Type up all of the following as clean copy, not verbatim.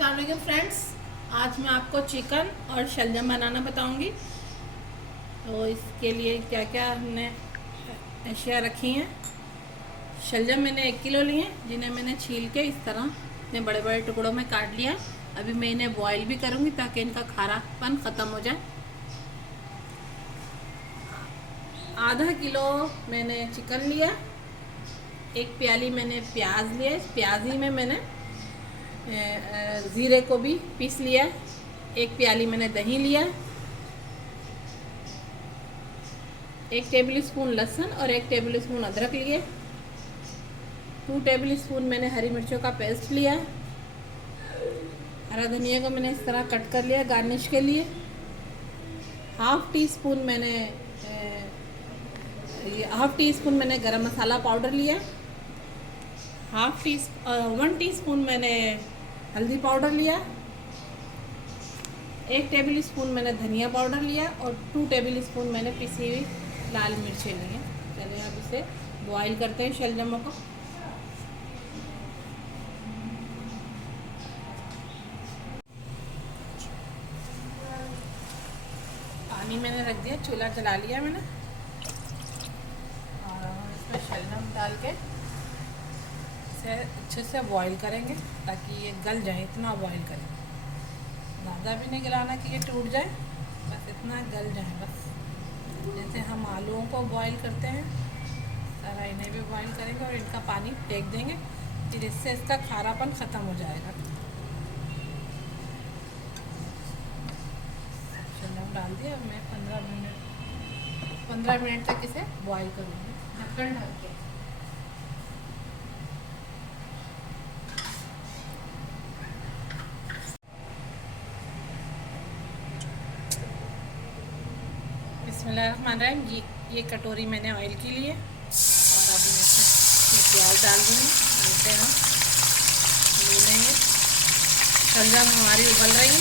अस्सलाम वालेकुम फ्रेंड्स। आज मैं आपको चिकन और शलजम बनाना बताऊंगी। तो इसके लिए क्या क्या हमने अशिया रखी हैं। शलजम मैंने 1 किलो लिए, जिन्हें मैंने छील के इस तरह इतने बड़े बड़े टुकड़ों में काट लिया। अभी मैं इन्हें बॉईल भी करूंगी ताकि इनका खारापन ख़त्म हो जाए। आधा किलो मैंने चिकन लिया, 1 प्याली मैंने प्याज लिया। इस प्याज ही में मैंने ज़ीरे को भी पीस लिया। 1 प्याली मैंने दही लिया, 1 टेबल स्पून लहसुन और 1 टेबल स्पून अदरक लिए। 2 टेबल स्पून मैंने हरी मिर्चों का पेस्ट लिया। हरा धनिया को मैंने इस तरह कट कर लिया गार्निश के लिए। हाफ़ टी स्पून मैंने गरम मसाला पाउडर लिया। 1 टीस्पून मैंने हल्दी पाउडर लिया। 1 टेबल स्पून मैंने धनिया पाउडर लिया और 2 टेबल स्पून मैंने पिसी हुई लाल मिर्चें ली हैं। चलिए अब इसे बॉईल करते हैं शलजमों को। पानी मैंने रख दिया, चूल्हा जला लिया मैंने और इसमें शलजम डाल के इसे अच्छे से बॉईल करेंगे ताकि ये गल जाए। इतना बॉईल करेंगे, ज़्यादा भी नहीं गलाना कि ये टूट जाए, बस इतना गल जाए। बस जैसे हम आलूओं को बॉईल करते हैं सारा इन्हें भी बॉईल करेंगे और इनका पानी फेंक देंगे, फिर इससे इसका खारापन ख़त्म हो जाएगा। शलजम डाल दिया। मैं 15 मिनट तक इसे बॉईल करूँगी ढक्कन ढक के। बिस्मिल्लाहिर्रहमानिर्रहीम। ये कटोरी मैंने ऑयल की ली है और अब इसमें प्याज डाल दूँगी। डालते हम भूनेंगे। शलजम हमारी उबल रही है।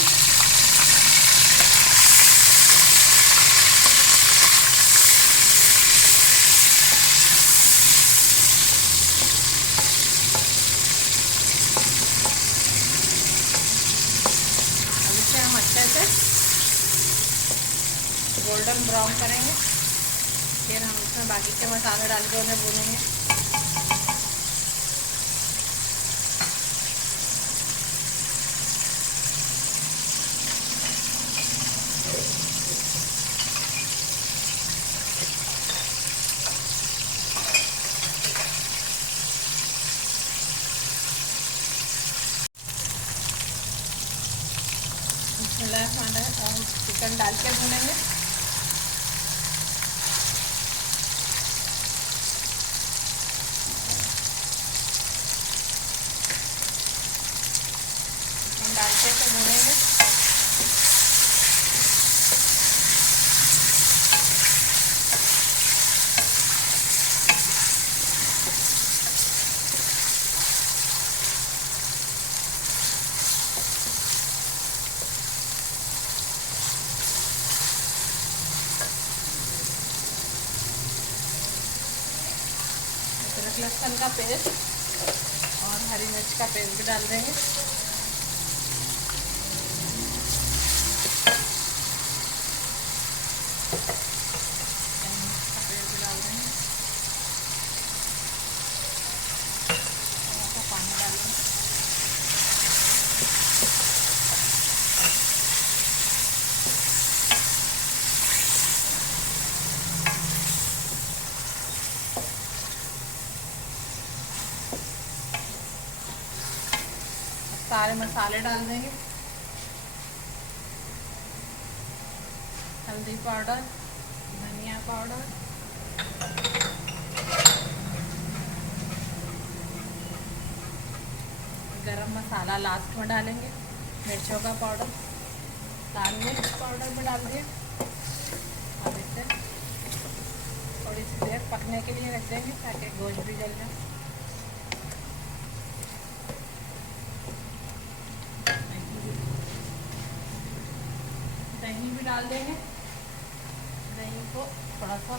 अब इसे हम अच्छे से गोल्डन ब्राउन करेंगे, फिर हम इसमें बाकी के मसाले डाल के उन्हें भूनेंगे। हम चिकन डाल के भूनेंगे। डाल के भूनेंगे। अदरक लहसुन का पेस्ट और हरी मिर्च का पेस्ट भी डाल देंगे। पानी डालेंगे। सारे मसाले डाल देंगे। हल्दी पाउडर, धनिया पाउडर, गरम मसाला लास्ट में डालेंगे। मिर्चों का पाउडर, लाल मिर्च पाउडर भी डाल दिए। अब इसे थोड़ी सी देर पकने के लिए रख देंगे ताकि गोश्त भी जल जाए। दही भी डाल देंगे। दही को थोड़ा सा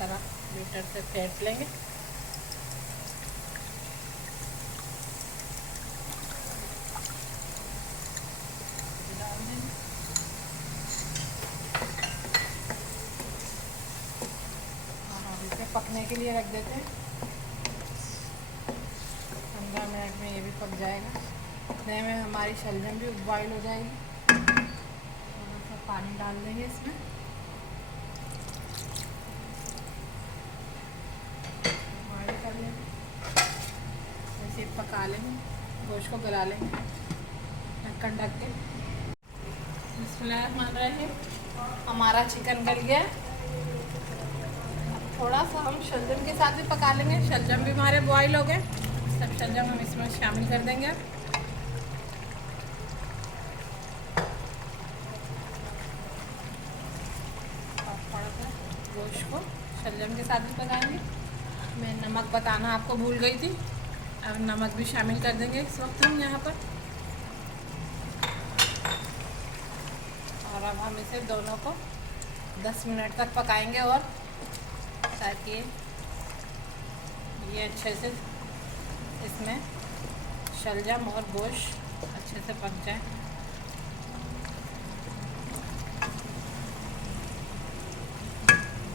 तरह बीटर से फेंट लेंगे। के लिए रख देते हैं। 15 मिनट में ये भी पक जाएगा। इतने में हमारी शलजम भी बॉईल हो जाएगी। थोड़ा सा पानी डाल देंगे इसमें। बॉईल कर लेंगे, ऐसे पका लेंगे, गोश्त को गला लेंगे ढक्कन ढक के। बिस्मिल्लाहिर्रहमानिर्रहीम। हमारा चिकन गल गया। थोड़ा सा हम शलजम के साथ भी पका लेंगे। शलजम भी हमारे बॉईल हो गए। सब शलजम हम इसमें शामिल कर देंगे। और थोड़ा सा गोश्त को शलजम के साथ भी पकाएंगे। मैं नमक बताना आपको भूल गई थी, अब नमक भी शामिल कर देंगे इस वक्त हम यहाँ पर। और अब हम इसे दोनों को 10 मिनट तक पकाएंगे, और ताकि ये अच्छे से इसमें शलजम और गोश्त अच्छे से पक जाए।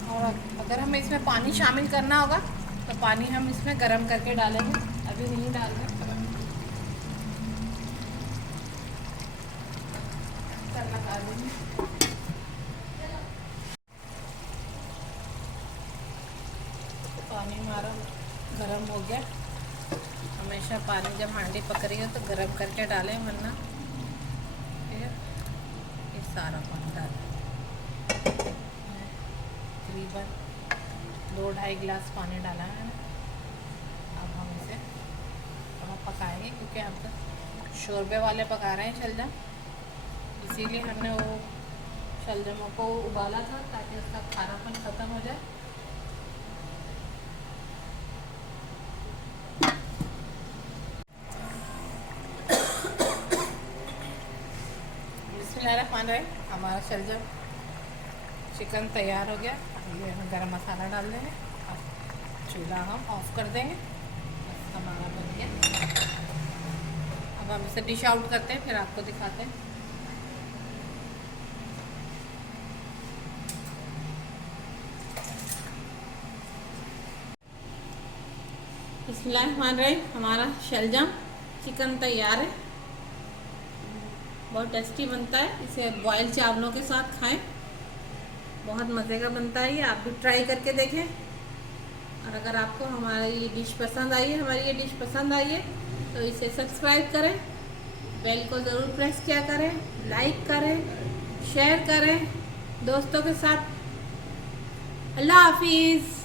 और अगर हमें इसमें पानी शामिल करना होगा तो पानी हम इसमें गरम करके डालेंगे, अभी नहीं डाल रहे। लगा देंगे। पानी हमारा गरम हो गया। हमेशा पानी जब हांडी पक रही हो तो गरम करके डालें, वरना फिर ये सारा पानी डालें। तकरीबन 2-2.5 गिलास पानी डाला है। अब हम इसे थोड़ा पकाएंगे, क्योंकि हम तो शोरबे वाले पका रहे हैं शलजम, इसीलिए हमने वो शलजमों को उबाला था ताकि उसका खारापन ख़त्म हो जाए। बिस्मिल्लाहिर्रहमानिर्रहीम। हमारा शलजम चिकन तैयार हो गया। ये हम गरम मसाला डाल देंगे और चूल्हा हम ऑफ कर देंगे। बस हमारा बन गया। अब हम इसे डिश आउट करते हैं, फिर आपको दिखाते हैं। बिस्मिल्लाहिर्रहमानिर्रहीम। हमारा शलजम चिकन तैयार है। बहुत टेस्टी बनता है। इसे बॉयल चावलों के साथ खाएं, बहुत मज़े का बनता है ये। आप भी ट्राई करके देखें। और अगर आपको हमारी ये डिश पसंद आई है, तो इसे सब्सक्राइब करें, बेल को ज़रूर प्रेस किया करें, लाइक करें, शेयर करें दोस्तों के साथ। अल्लाह हाफिज़।